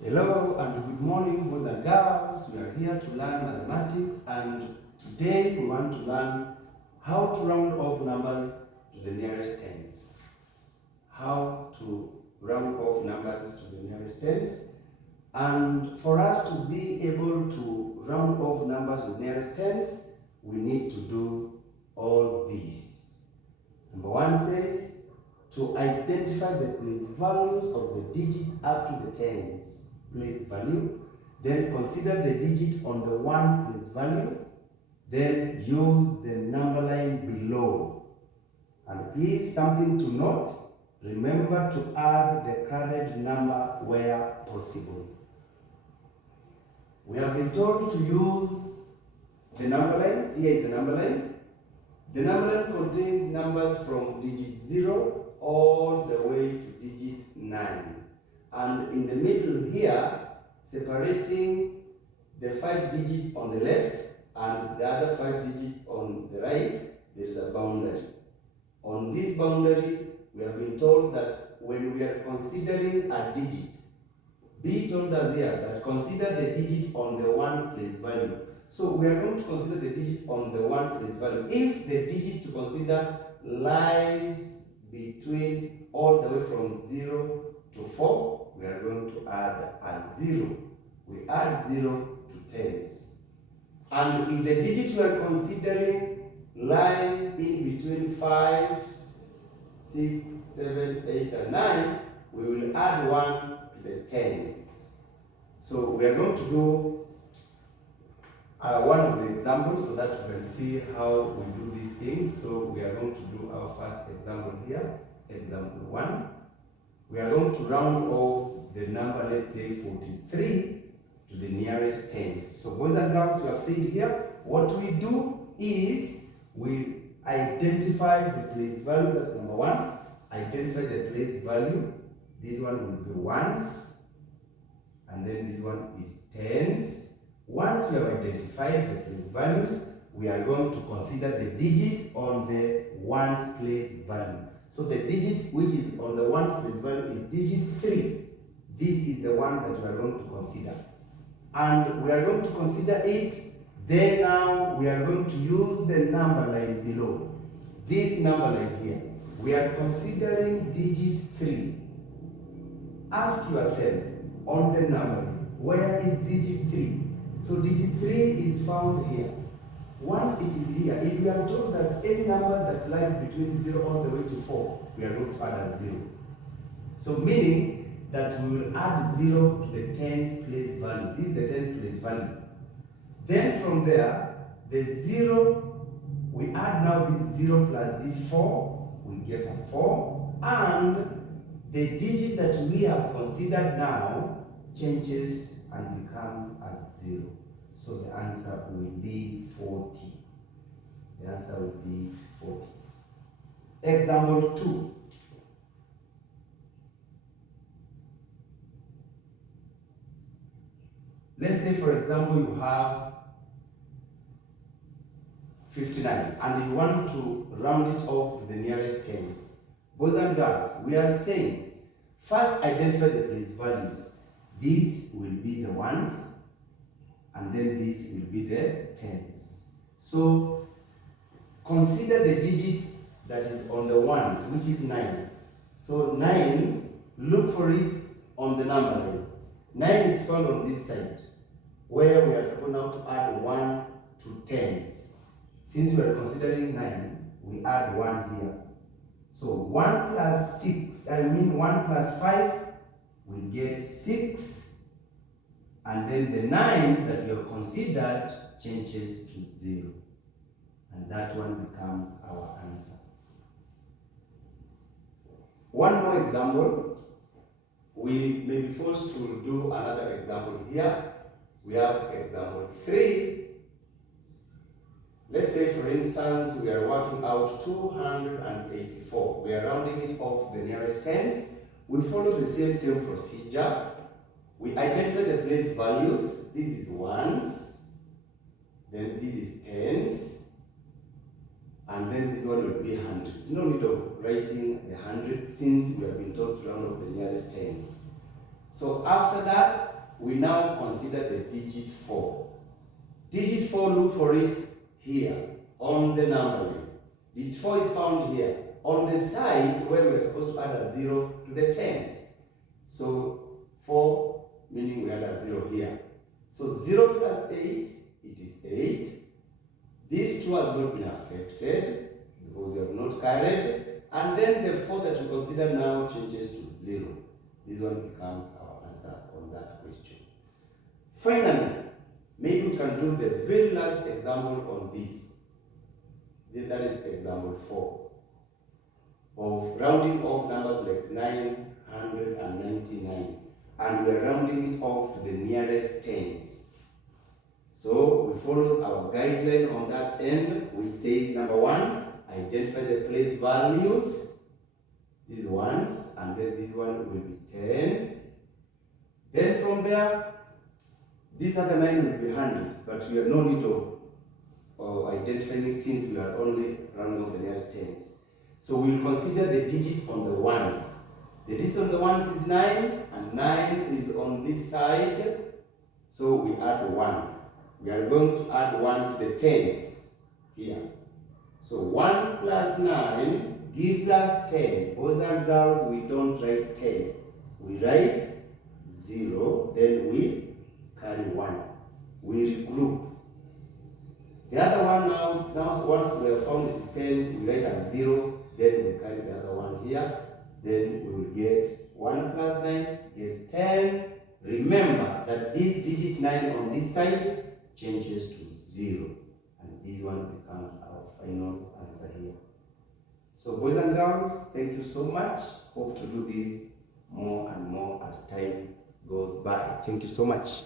Hello and good morning, boys and girls. We are here to learn mathematics, and today we want to learn how to round off numbers to the nearest tens. How to round off numbers to the nearest tens. And for us to be able to round off numbers to the nearest tens, we need to do all these. Number one says to identify the place values of the digits up to the tens. Place value, then consider the digit on the ones place value, then use the number line below. And please, something to note, remember to add the carried number where possible. We have been told to use the number line. Here is the number line. The number line contains numbers from digit 0 all the way to digit 9. And in the middle here, separating the 5 digits on the left and the other 5 digits on the right, there is a boundary. On this boundary, we have been told that when we are considering a digit, B told us here that consider the digit on the ones place value. So we are going to consider the digit on the ones place value. If the digit to consider lies between all the way from 0 to 4, we are going to add a 0. We add 0 to tens. And if the digit we are considering lies in between 5, 6, 7, 8, and 9, we will add 1 to the tens. So we are going to do one of the examples so that we can see how we do these things. So we are going to do our first example here, example 1. We are going to round off the number, let's say 43, to the nearest tens. So boys and girls, we have seen here, what we do is we identify the place value. That's number 1. Identify the place value. This one will be ones, and then this one is tens. Once we have identified the place values, we are going to consider the digit on the ones place value. So the digit which is on the ones place value is digit 3. This is the one that we are going to consider. And we are going to consider it. Then now we are going to use the number line below. This number line here. We are considering digit 3. Ask yourself on the number line, where is digit 3? So digit 3 is found here. Once it is here, if we are told that any number that lies between 0 all the way to 4, we are going to add a 0. So meaning that we will add 0 to the tens place value. This is the tens place value. Then from there, the 0, we add now this 0 plus this 4, we get a 4. And the digit that we have considered now changes and becomes a 0. So the answer will be 40. The answer will be 40. Example 2. Let's say, for example, you have 59 and you want to round it off to the nearest tens. Boys and girls, we are saying first identify the place values. These will be the ones, and then this will be the tens. So consider the digit that is on the ones, which is 9. So 9, look for it on the number line. 9 is found on this side, where we are supposed now to add 1 to tens. Since we are considering 9, we add 1 here. So 1 plus 1 plus 5, we get 6. And then the 9 that we have considered changes to 0. And that one becomes our answer. One more example. We may be forced to do another example here. We have example 3. Let's say, for instance, we are working out 284. We are rounding it off the nearest tens. We follow the same procedure. We identify the place values. This is ones, then this is tens, and then this one will be hundreds. No need of writing the hundreds since we have been taught to round off the nearest tens. So after that, we now consider the digit 4. Digit 4, look for it here on the number line. Digit 4 is found here on the side where we're supposed to add a 0 to the tens. So 4, meaning we add a 0 here. So 0 plus 8, it is 8. These 2 has not been affected because we have not carried. And then the 4 that we consider now changes to 0. This one becomes our answer on that question. Finally, maybe we can do the very last example on this. That is example 4. Of rounding off numbers like 999. And we are rounding it off to the nearest tens. So we follow our guideline on that end, which says number 1, identify the place values. These ones, and then this one will be tens. Then from there, these other 9 will be hundreds, but we have no need of identifying since we are only rounding off the nearest tens. So we will consider the digit on the ones. The digit on the ones is 9, and 9 is on this side. So we add 1. We are going to add 1 to the tens here. So 1 plus 9 gives us 10. Boys and girls, we don't write 10. We write 0, then we carry 1. We regroup. The other one now once we have found it is 10, we write a 0, then we carry the other one here. Then we will get 1 plus 9 is 10. Remember that this digit 9 on this side changes to 0. And this one becomes our final answer here. So boys and girls, thank you so much. Hope to do this more and more as time goes by. Thank you so much.